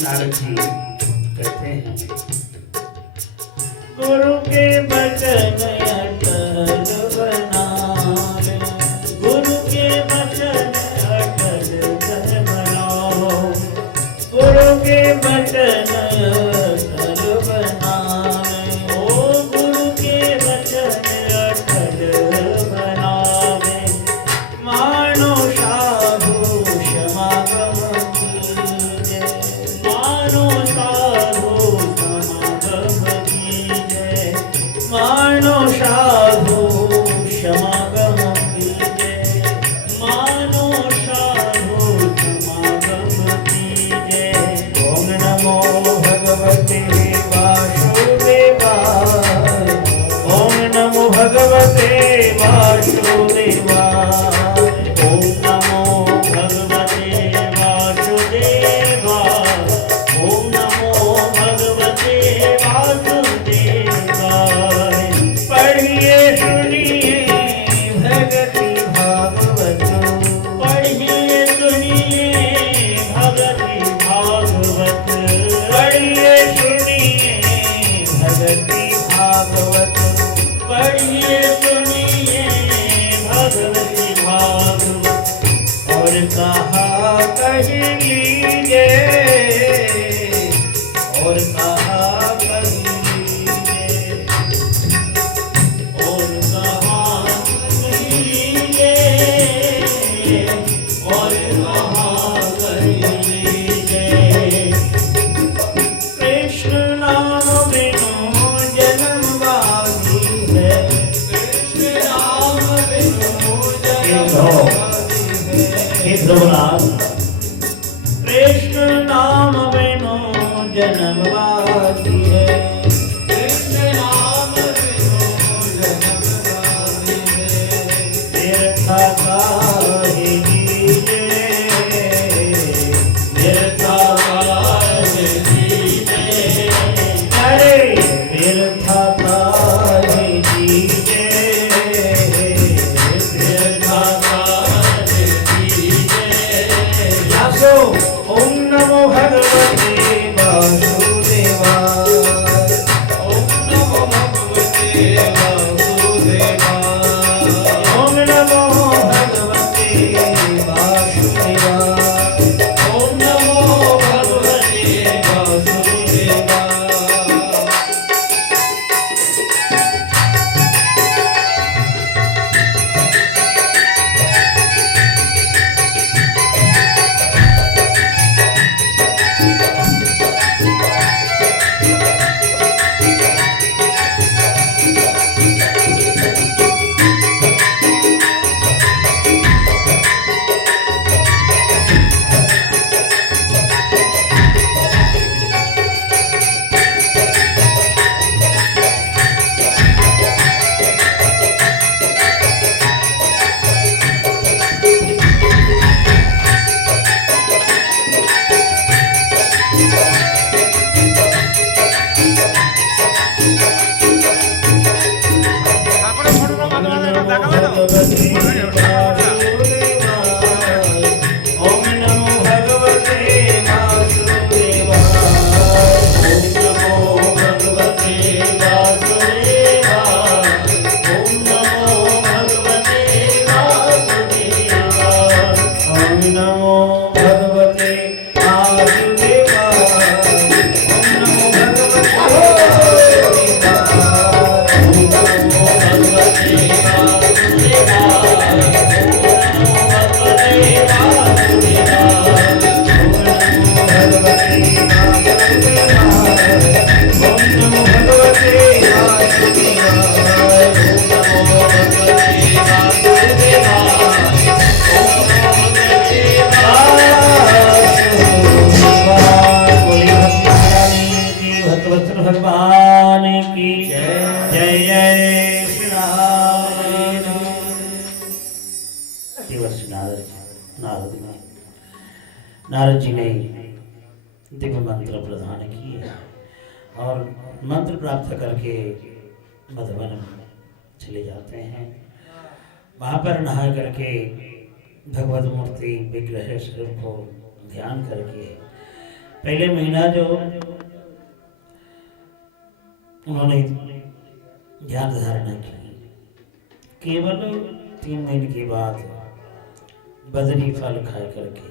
नारद जी कहते हैं, गुरु के वचन अटल बनावे, गुरु के वचन अटल बनाओ, गुरु के वचन अटल बनावे, ओ गुरु के वचन अटल बनावे, मानो साधु समागम कीजे, मानो साधु समागम कीजे, मानो साधु समागम कीजे, मानो साधु समागम कीजे। ओम नमो भगवते वासुदेवाय, ओम नमो भगवते वासुदेवाय, ओम नमो भगवते वासुदेवाय, ओम नमो भगवते वासुदेवाय। पढ़िए सुनिए भगति भागवत, पढ़िए सुनिए भगति भागवत, पढ़िए सुनिए भगति भागवत, पढ़िए सुनिए भगवति भागवत। और कहा कह लीजिए, और कहा कह लीजिए, और कहा कह लीजिए, और कहा कह लीजिए। कृष्ण नाम बिनु जन्म बाकी है, कृष्ण नाम बिनु जन्म कृष्ण नाम बिनु जन्म बाकी है, कृष्ण नाम बिनु जन्म बाकी है। तीर्थ काहे लीजे, तीर्थ काहे लीजे, अरे तीर्थ काहे लीजे, तीर्थ काहे लीजे, देवर्षि नारद जी ने दिव्य मंत्र प्रदान किए और मंत्र प्राप्त करके मधुवन चले जाते हैं। वहाँ पर नहा करके भगवत मूर्ति विग्रह स्वरूप को ध्यान करके पहले महीना जो उन्होंने ध्यान धारणा की, केवल 3 महीने के बाद बदरी फल खा करके,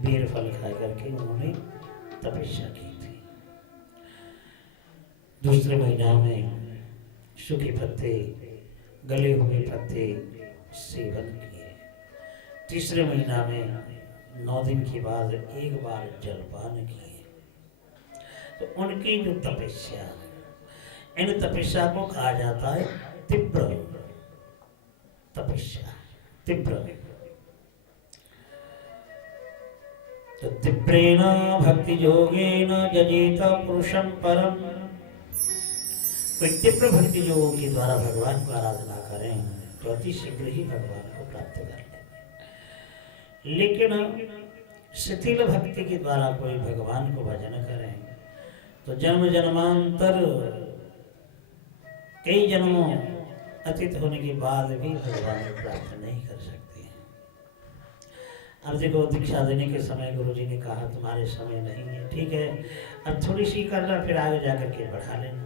बेर फल खा करके उन्होंने तपस्या की थी। दूसरे महीना में सूखे पत्ते, गले हुए पत्ते सेवन किए। तीसरे महीना में 9 दिन के बाद एक बार जलपान किए। तो उनकी जो तपस्या, इन तपस्या को कहा जाता है तीव्र तपस्या, तीव्र। तो तीव्रेण भक्ति योगेन जजेत पुरुषं परम। कोई तीव्र भक्ति योग के द्वारा भगवान को आराधना करें तो अति शीघ्र ही भगवान को प्राप्त कर लेंगे। लेकिन शिथिल भक्ति के द्वारा कोई भगवान को भजन करें तो जन्म जन्मांतर कई जन्मों अतीत होने के बाद भी भगवान को प्राप्त नहीं कर सकते हैं। अब देखो, दीक्षा देने के समय गुरुजी ने कहा तुम्हारे समय नहीं है, ठीक है, अब थोड़ी सी करना, फिर आगे जाकर के बढ़ा लेना।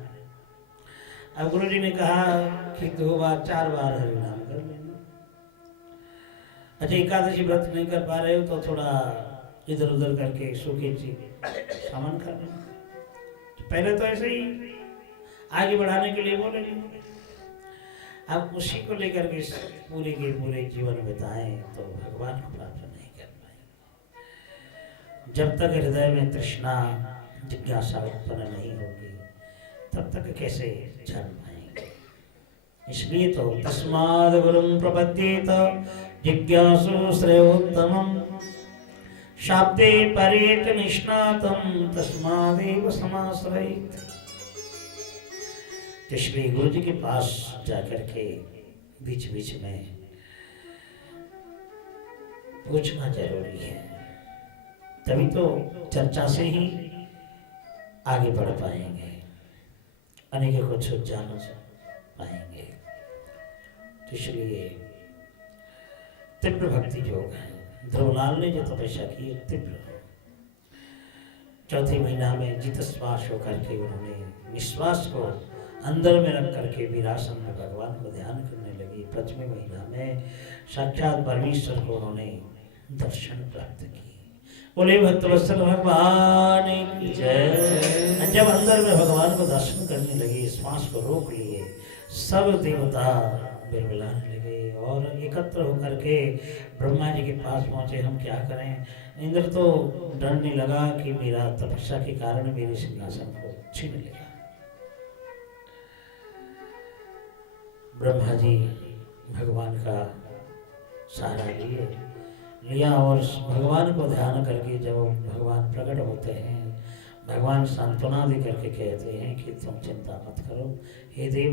अब गुरुजी ने कहा कि 2 बार 4 बार हरिनाम कर लेना। अच्छा, एकादशी व्रत नहीं कर पा रहे हो तो थोड़ा इधर उधर करके सूखे चीज सामान खा लेना। पहले तो ऐसे ही आगे बढ़ाने के लिए बोले, अब उसी को लेकर के पूरे के पूरे जीवन बिताएं तो भगवान को प्राप्त नहीं कर पाएंगे। जब तक हृदय में तृष्णा जिज्ञासा उत्पन्न नहीं होगी तब तक कैसे जान पाएंगे। इसलिए तो तस्माद् गुरुं प्रपद्येत जिज्ञासु श्रेयोत्तमम् शाब्दे परेत निष्णातं तस्मादेव समाश्रयेत्। इसलिए गुरु जी के पास जाकर के बीच बीच में पूछना जरूरी है, तभी तो चर्चा से ही आगे बढ़ पाएंगे, अनेक कुछ जान पाएंगे। तो इसलिए तीव्र भक्ति योग है। ध्रुवलाल ने जो तपस्या की तीव्र, 4थे महीना में जित श्वास होकर के उन्होंने निश्वास को अंदर में रख करके वीरासन में भगवान को ध्यान करने लगी। 5वें महीना में साक्षात परमेश्वर को उन्होंने दर्शन प्राप्त किए। बोले भक्तवत्सल भगवान की जय। जब अंदर में भगवान को दर्शन करने लगे, श्वास को रोक लिए, सब देवता बिलबिलाने लगे और एकत्र होकर के ब्रह्मा जी के पास पहुंचे। हम क्या करें? इंद्र तो डरने लगा कि मेरा तपस्या के कारण मेरे सिंहासन को छीन लेगा। ब्रह्मा जी भगवान का सहारा लिया और भगवान को ध्यान करके जब भगवान प्रकट होते हैं, भगवान सांत्वना दे करके कहते हैं कि तुम चिंता मत करो, हे देव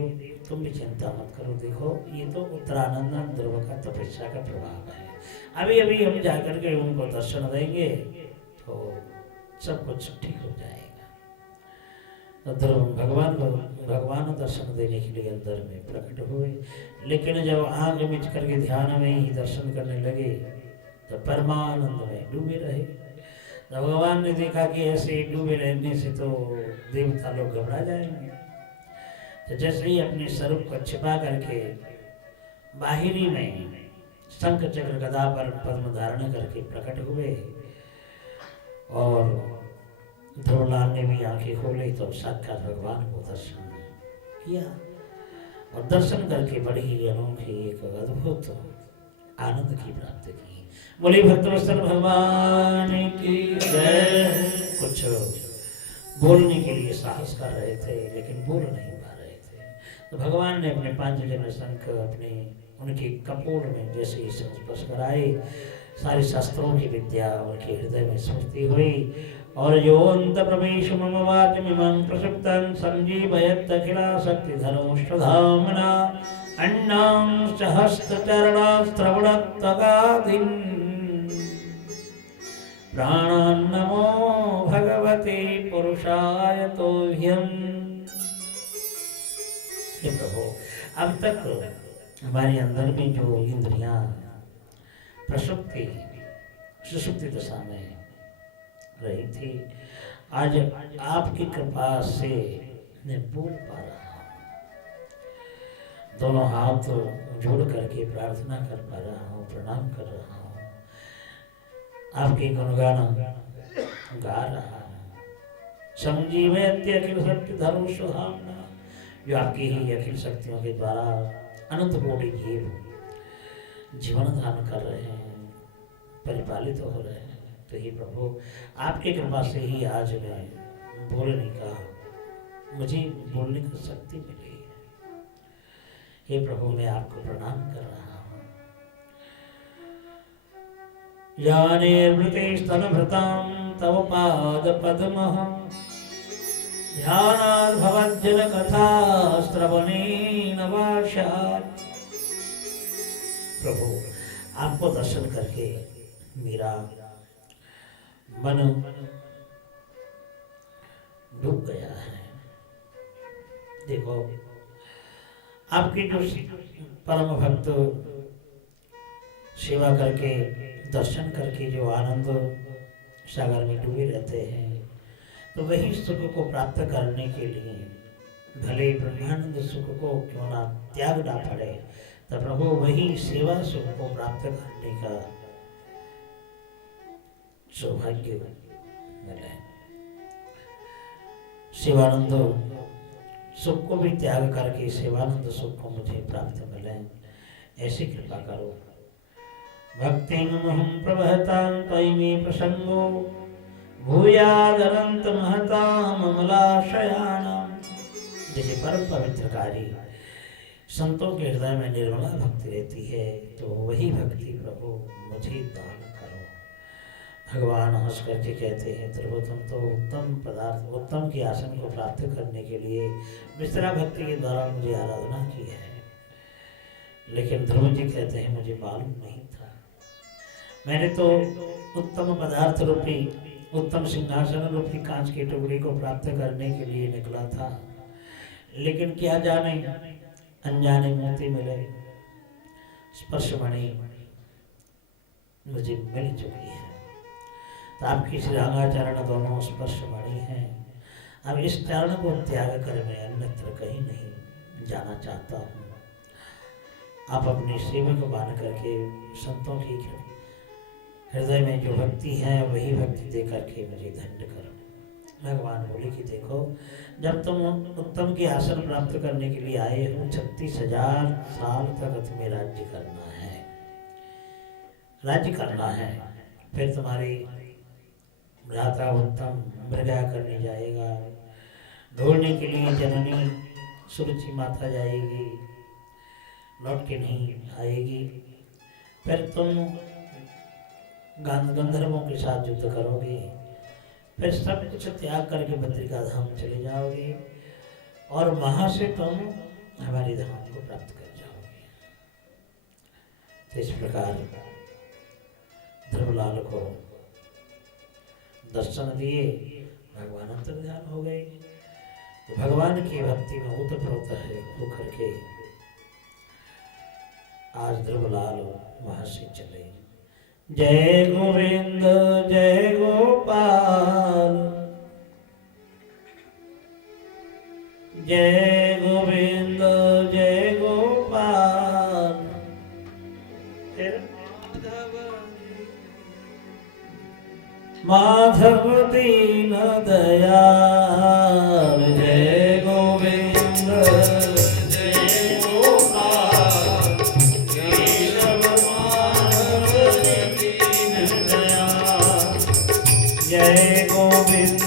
तुम भी चिंता मत करो। देखो, ये तो उत्तरानंदन ध्रुव का तपस्या का प्रभाव है। अभी अभी हम जाकर के उनको दर्शन देंगे तो सब कुछ ठीक हो जाएगा। तो ध्रुव भगवान दर्शन देने के लिए अंदर में प्रकट हुए, लेकिन जब आंख मिच करके ध्यान में ही दर्शन करने लगे तो परमानंद में डूबे रहे। तो भगवान ने देखा कि ऐसे डूबे रहने से तो देवता लोग घबरा जाएंगे। तो जैसे ही अपने स्वरूप को छिपा करके बाहिरी में शंख चक्र गदा पर पद्म धारण करके प्रकट हुए और ध्रुवलाल ने भी आंखें खोली तो साक्षात भगवान को दर्शन किया और दर्शन करके बड़ी ही अनोखी एक अद्भुत आनंद की प्राप्ति की। बोले भक्तवत्सल भगवान की जय। कुछ बोलने के लिए साहस कर रहे थे लेकिन बोल नहीं पा रहे थे। तो भगवान ने अपने 5 जन शंख अपने उनके कपोल में जैसे ही स्पर्श कराए, सारे शास्त्रों की विद्या उनके हृदय में स्फूर्ति हुई और यो अंत प्रवेश मम वाचमिमं प्रसुप्तं संजीवयत् अखिला शक्तिधरो श्रधामना अन्नं सहस्रचरणश्रवणत्वगादीन् प्राणान्नमो भगवते पुरुषाय तोभ्यम्। हे प्रभु, अब तक हमारे अंदर में जो इंद्रियां सुषुप्ति दशा में रही थी, आज आपकी कृपा से मैं बोल पा रहा हूँ, दोनों हाथ जोड़ करके प्रार्थना कर पा रहा हूँ, प्रणाम कर रहा हूँ, आपके गुणगान गा रहा हूँ। संजीवयत्य अखिल सत्य धर्म सुहावना, जो आपकी ही अखिल शक्तियों के द्वारा अनंत कोटि जीव जीवन दान कर रहे हैं, परिपालित हो रहे हैं। तो हे प्रभु, आपकी कृपा से ही आज मैं मुझे बोलने की शक्ति मिली है। हे प्रभु, मैं आपको प्रणाम कर रहा हूँ। यानेर्वृतेस्तनभृतां तव पादपद्मः ध्यानात् भवज्जनकथा श्रवणेन वाशात्। प्रभु, आपको दर्शन करके मेरा मन डूब गया है। देखो, आपके जो परम भक्त सेवा करके दर्शन करके जो आनंद सागर में डूबे रहते हैं, तो वही सुख को प्राप्त करने के लिए भले ब्रह्मानंद सुख को क्यों ना त्यागना पड़े, तो प्रभु वही सेवा सुख को प्राप्त करने का सौभाग्य मिले। सेवानंद सुख को भी त्याग करके सेवानंद सुख को मुझे प्राप्त मिले, ऐसी कृपा करो। भक्तिमहं प्रवहतां त्वयि मे प्रसन्नो भूयादनंत महतां ममलाशयानां। जैसे परम पवित्रकारी संतों के हृदय में निर्मला भक्ति रहती है, तो वही भक्ति प्रभु मुझे दान करो। भगवान हंस करके कहते हैं, ध्रुव तुम तो उत्तम के आसन को प्राप्त करने के लिए विस्तरा भक्ति के द्वारा मुझे आराधना की है, लेकिन ध्रुव जी कहते हैं मुझे मालूम नहीं था। मैंने तो उत्तम पदार्थ रूपी उत्तम सिंहासन रूपी कांच के टुकड़े को प्राप्त करने के लिए निकला था, लेकिन क्या जाने अनजाने मोती मिले, स्पर्शमणि मुझे मिल चुकी है। तो आपकी श्रीरंगा चरण दोनों स्पर्शमणि हैं। अब इस चरण को त्याग कर मैं अन्यत्र कहीं नहीं जाना चाहता हूँ। आप अपने सेवक मान करके संतों की हृदय में जो भक्ति है वही भक्ति दे करके मुझे धन्य करो। भगवान बोले कि देखो, जब तुम उत्तम के आसन प्राप्त करने के लिए आए हो, 36,000 साल तक तुम्हें राज्य करना है। फिर तुम्हारी भ्राता उत्तम मृगा करने जाएगा, ढोलने के लिए जननी सुरुचि माता जाएगी, लौट के नहीं आएगी। फिर तुम गंधर्वों के साथ युद्ध करोगे, फिर सब कुछ त्याग करके बद्रिका धाम चले जाओगे और वहां से तुम हमारे धाम को प्राप्त कर जाओगे। तो इस प्रकार ध्रुवलाल को दर्शन दिए, भगवान अंतर्ध्यान हो गए। तो भगवान की भक्ति में ओतप्रोत होकर के आज ध्रुवलाल वहां से चले। जय गोविंद जय गोपाल, जय गोविंद जय गोपाल। माधव दीन दयाल, जय गोविंद जय गोपाल, जय गोविंद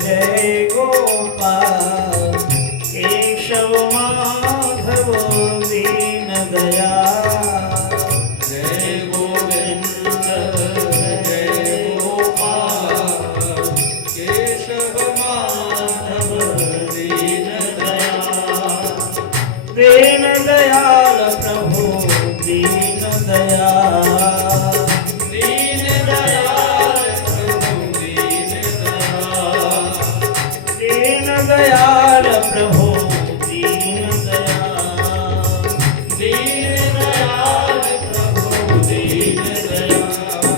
जय गोपाल, केशव माधव दीन दयाल। जय गोविंद जय गोपाल, केशव माधव दीन दयाल। दयाल, दीन दयाल प्रभु दीन दयाल, दीन दयाल प्रभु दीन दयाल, दीन दयाल प्रभु दीन दयाल।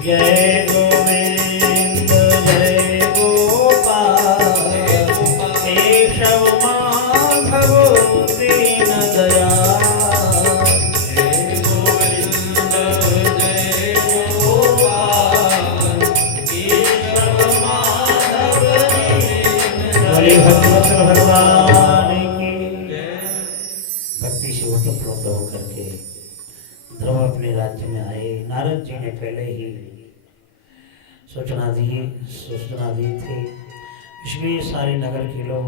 जय गोविंद जय गोपाल, केशव माधव दीन दयाल, जय गोविंद जय गोपाल, केशव माधव दीन हरे भगवत भगवान की जय। भक्ति से ओतप्रोत होकर के ध्रुव अपने राज्य में आए। नारद जी ने पहले ही सूचना दी थी, इसलिए सारे नगर के लोग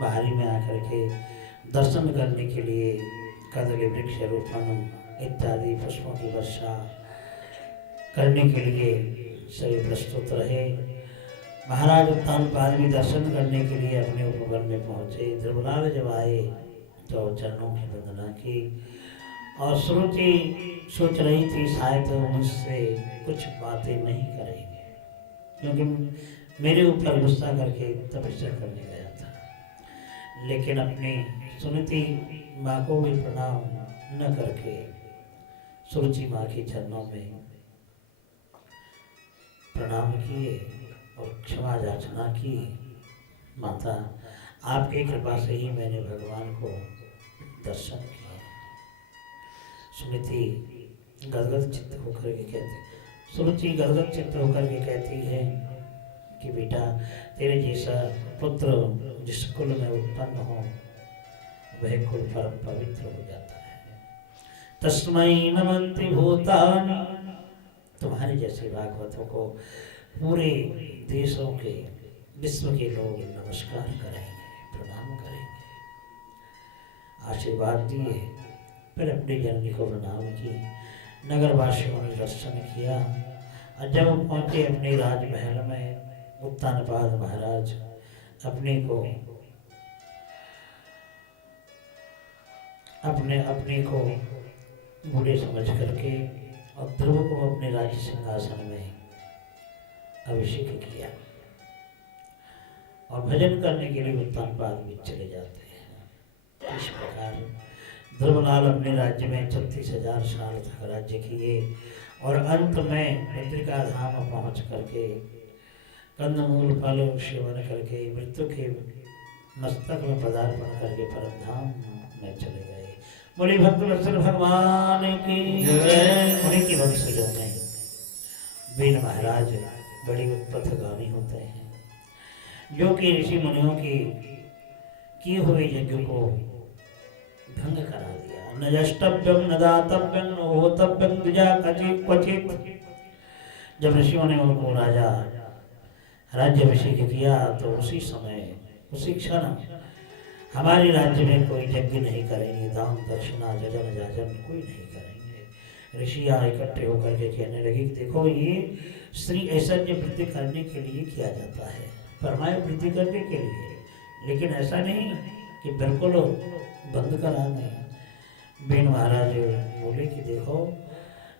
बाहरी में आकर के दर्शन करने के लिए कदली वृक्ष रोपण इत्यादि पुष्पों की वर्षा करने के लिए सभी प्रस्तुत रहे। महाराज उत्तानपाद भी दर्शन करने के लिए अपने उपवन में पहुँचे। ध्रुवलाल जब आए तो चरणों की वंदना की और श्रुति सोच रही थी शायद मुझसे कुछ बातें नहीं करेंगे, क्योंकि मेरे ऊपर गुस्सा करके तपस्या करने गया था। लेकिन अपनी सुनीति माँ को भी प्रणाम न करके सुरुचि माँ के चरणों में प्रणाम किए और क्षमा याचना की। माता, आपकी कृपा से ही मैंने भगवान को दर्शन किया। सुनीति गदगद चित्त होकर के कहती, सुरुचि गदगद चित्त होकर के कहती है कि बेटा, तेरे जैसा पुत्र जिस कुल में उत्पन्न हो वह कुल परम पवित्र हो जाता है। तस्मै नमन्ति भूतानि, तुम्हारे जैसे भागवतों को पूरे देशों के विश्व के लोग नमस्कार करेंगे, प्रणाम करेंगे, आशीर्वाद दिए। फिर अपनी जननी को प्रणाम की। नगरवासियों ने दर्शन किया और जब पहुंचे अपने राजमहल में, उत्तानपाद महाराज अपने को बूढ़े समझ करके और ध्रुव को अपने राज्य सिंहासन में अभिषेक किया और भजन करने के लिए उत्तानपाद में चले जाते हैं। इस प्रकार ध्रुवलाल अपने राज्य में 36,000 साल तक राज्य किए और अंत में पितृका धाम पहुँच करके कंदमूल फल सेवन करके मृत्यु के मस्तक में पदार्पण करके परम धाम में चले गए। बोले भक्त वत्सल भगवान की जय। उन्हीं की वंशजों में बीन महाराज बड़ी उत्पथगामी होते हैं, जो कि ऋषि मुनियों की किए हुए यज्ञ को भंग करा दिया। न यष्टव्यम न दातव्यम न होतव्यम द्विजा क्वचित। जब ऋषियों ने उनको राजा राज्याभिषेक किया तो उसी समय उसी क्षण हमारे राज्य में कोई यज्ञ नहीं करेंगे, दान दक्षिणा जजन जाजन कोई नहीं करेंगे। ऋषि यहाँ इकट्ठे होकर के कहने लगे कि देखो, ये स्त्री ऐश्वर्य वृद्धि करने के लिए किया जाता है, परमायु वृद्धि करने के लिए, लेकिन ऐसा नहीं कि बिल्कुल बंद करा दें। बीन महाराज बोले कि देखो,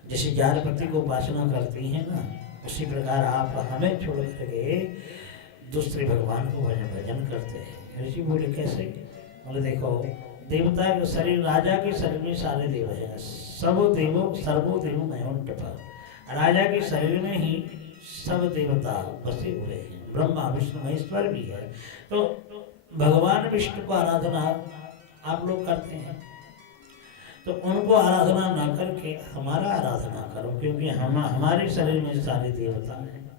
जैसे जारपति को उपासना करती हैं ना, उसी प्रकार आप हमें छोड़ करके दूसरे भगवान को भजन करते हैं। ऋषि बोले कैसे? बोले देखो, देवता के शरीर, राजा के शरीर में सारे देव है, सर्वो देव मयोन्टप। राजा के शरीर में ही सब देवता बसे हुए हैं, ब्रह्मा विष्णु महेश्वर भी है। तो भगवान विष्णु को आराधना आप लोग करते हैं, तो उनको आराधना ना करके हमारा आराधना करो, क्योंकि हमारे शरीर में सारे देवता हैं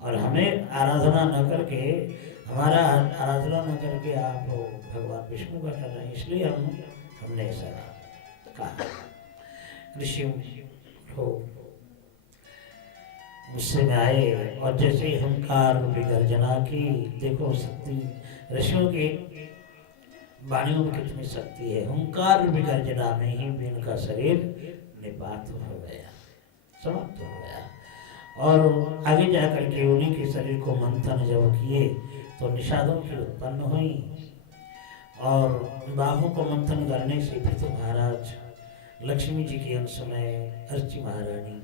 और हमें आराधना न करके, हमारा आराधना न करके आप भगवान विष्णु का कर रहे हैं, इसलिए हमने ऐसा कहा। ऋषि लोग गुस्से में आए और जैसे ही हुंकार विगर्जना की, देखो शक्ति ऋषियों की वाणियों में कितनी शक्ति है। हुंकार विगर्जना में ही बीन का शरीर निपात हो गया, समाप्त हो गया। और आगे जाकर के उन्हीं के शरीर को मंथन जब किए तो निषादों की उत्पन्न हुई और बाहों को मंथन करने से पृथु महाराज लक्ष्मी जी के अंश में अर्ची महारानी,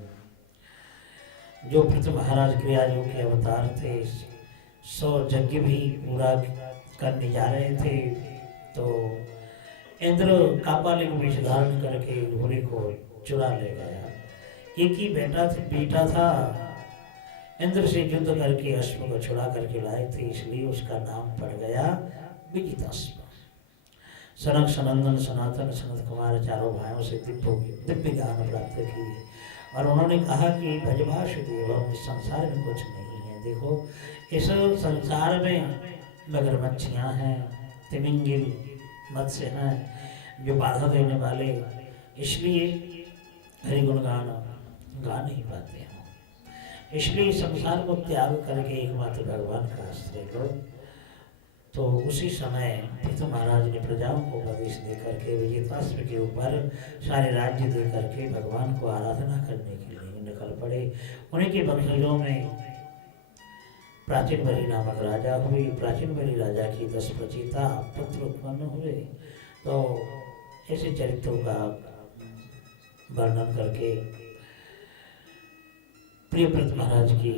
जो पृथ महाराज क्रियायोग के अवतार थे, 100 यज्ञ भी पूरा करने जा रहे थे, तो इंद्र कापालिक वेश धारण करके घोड़े को चुरा ले गया। एक ही बेटा था, इंद्र से युद्ध करके अश्व को छुड़ा करके लाए थे, इसलिए उसका नाम पड़ गया विजिताश्व। सनक सनंदन सनातन सनत कुमार चारों भाइयों से दिव्य ज्ञान प्राप्त की, और उन्होंने कहा कि भजवासुदेवम, इस संसार में कुछ नहीं है। देखो इस संसार में मगरमच्छियाँ हैं, तिमिंगिल मत्स्य हैं जो बाधा देने वाले, इसलिए हरि गुणगान गा नहीं पाते हैं। इसलिए संसार को त्याग करके एकमात्र भगवान का आश्रय लो। तो उसी समय पृथु महाराज ने प्रजाओं को उपदेश दे करके विजिताश्व के ऊपर सारे राज्य दे करके भगवान को आराधना करने के लिए निकल पड़े। उन्हीं के वंशजों में प्राचीन बलि नामक राजा हुए। प्राचीन बलि राजा की 10 प्रचेता पुत्र उत्पन्न हुए। तो ऐसे चरित्रों का वर्णन करके प्रियव्रत महाराज की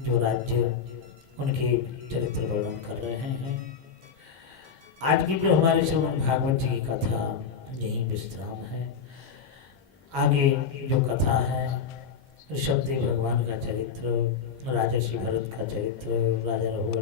जो राज्य, उनके चरित्र वर्णन कर रहे हैं। आज की जो हमारे श्रीमद् भागवत जी की कथा यही विश्राम है। आगे जो कथा है, ऋषभदेव भगवान का चरित्र, राजर्षि भरत का चरित्र, राजा रघुवर